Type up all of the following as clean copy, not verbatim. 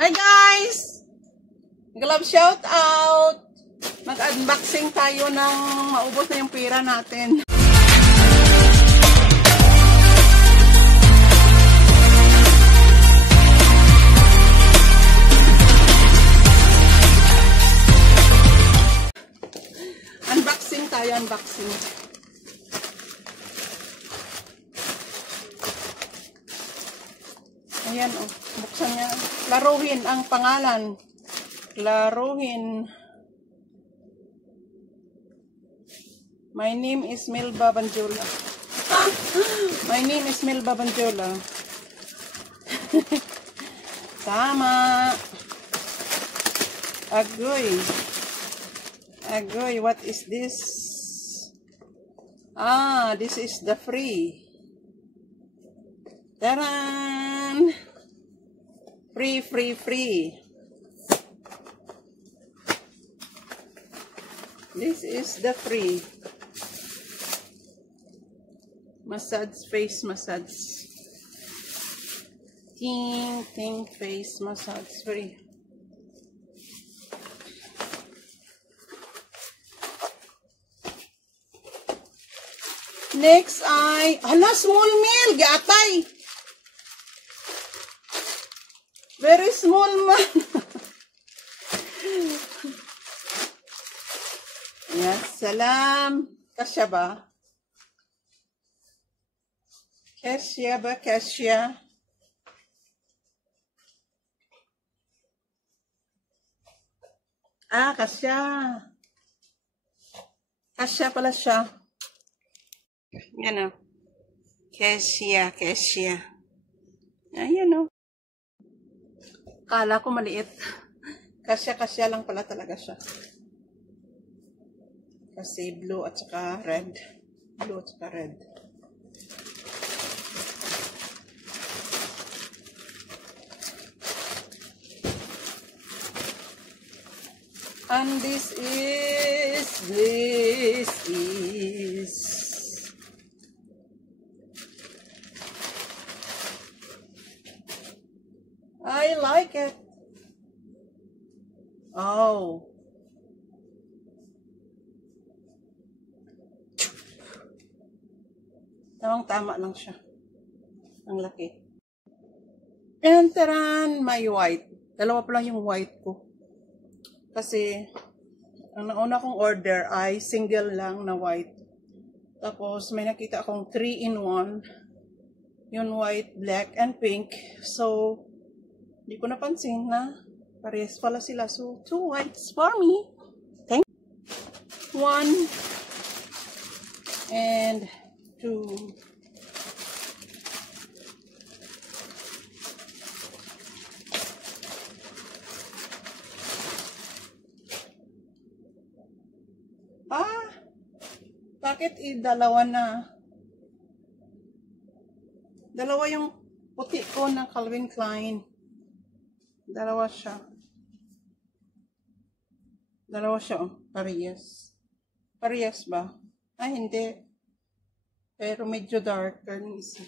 Hi guys! Glove shout out! Mag-unboxing tayo ng maubos na yung pera natin. Unboxing tayo, unboxing. Ayan o, buksan niya. Laruhin ang pangalan. Laruhin. My name is Melba Banjola. My name is Melba Banjola. Tama. Agoy. Agoy, what is this? Ah, this is the free. Taran! Free, free, free. This is the free. Massage, face massage. Ting, ting, face massage free. Next ay, hala, small meal, gatay. Very small man. Yes, salam. Kasya ba? Kasya ba? Kasya? Ah, kasya. Kasya pala siya. Yan o. Kasya, kasya. Ayan o. Kala ko maliit. Kasya-kasya lang pala talaga siya. Kasi blue at saka red. Blue at saka red. And this is I like it. Oh. Tamang-tama lang siya. Ang laki. And taran, may white. Dalawa pa lang yung white ko. Kasi, ang nauna kong order ay single lang na white. Tapos, may nakita akong 3-in-1. Yung white, black, and pink. So, hindi ko napansin na parehas pala sila. So, 2 whites for me. Thank you. 1 and 2. Ah, bakit dalawa na? Dalawa yung puti ko ng Calvin Klein. Dalawa siya. Dalawa siya, oh. Parehas. Parehas ba? Ah, hindi. Pero medyo darker ng isa.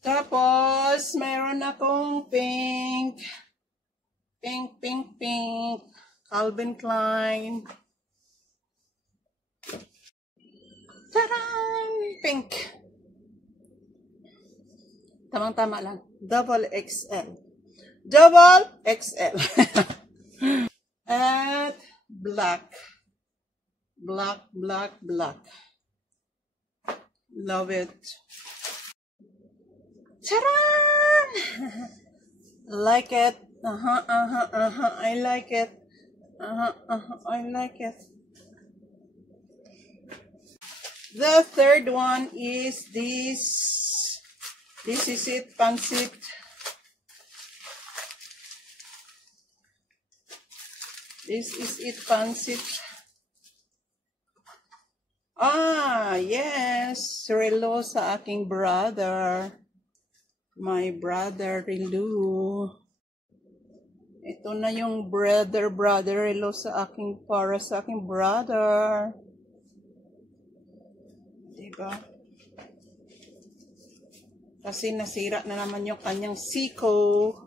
Tapos, mayroon akong pink. Pink, pink, pink. Calvin Klein. Taran! Pink. Tamang-tama lang. Double XL. Double XL. At black. Black, black, black. Love it. Taran! Like it. I like it. I like it. The third one is this. This is it, pancit. This is it, pancit. Ah, yes. Relo sa aking brother. My brother, Relo. Ito na yung brother Relo sa aking, para sa aking brother. Diba? Kasi nasira na naman yung kanyang siko.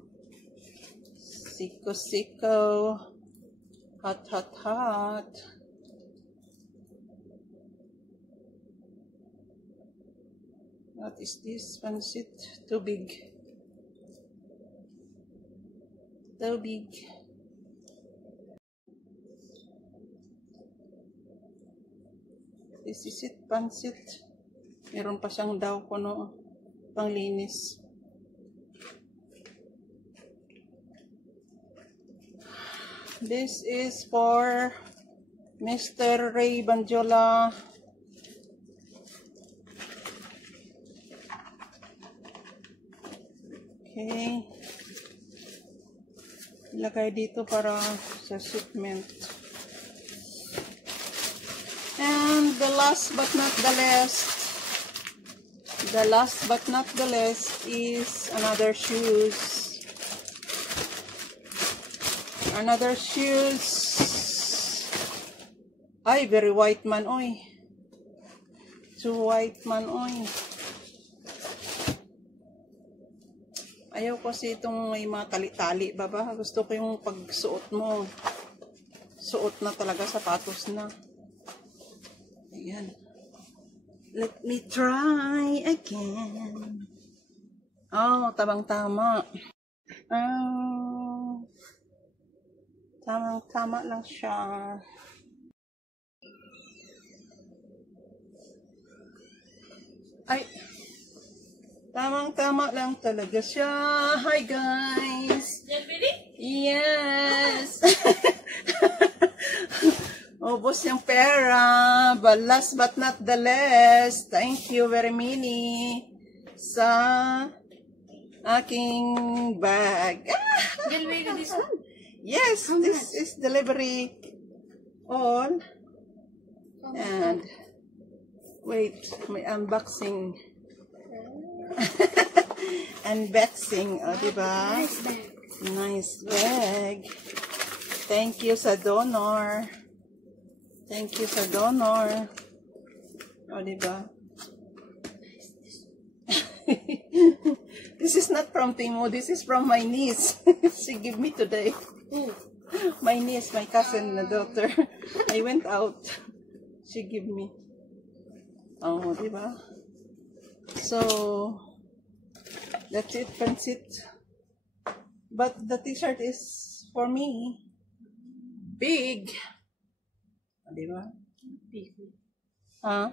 Siko. Hot, hot, hot. What is this? Pancit? Too big. Too big. This is it, pancit. Meron pa siyang daw kuno panglinis. This is for Mr. Ray Banjola. Okay. Ilagay dito para sa shipment. And the last but not the least is another shoes. Ay, very white man, oy. Too white man, oy. Ayaw kasi itong may mga tali-tali, baba. Gusto ko yung pagsuot mo. Suot na talaga, sapatos na. Ayan. Let me try again. Oh, tamang-tama. Tamang-tama lang siya. Ay, tamang-tama lang talaga siya. Hi, guys. Yes. Ubos yung pera. But last but not the least, thank you very many sa aking bag. This one? Yes, this is delivery all. And wait, may unboxing. Unboxing, oh, diba? Nice bag. Nice bag. Thank you sa donor. Thank you sa donor. Oh, diba? This is not from Timo. This is from my niece. She gave me today. My niece, my cousin, na daughter. I went out. She gave me. Oh, diba? So, that's it, pancit. But the t-shirt is for me. Big. Diba? Big. Huh?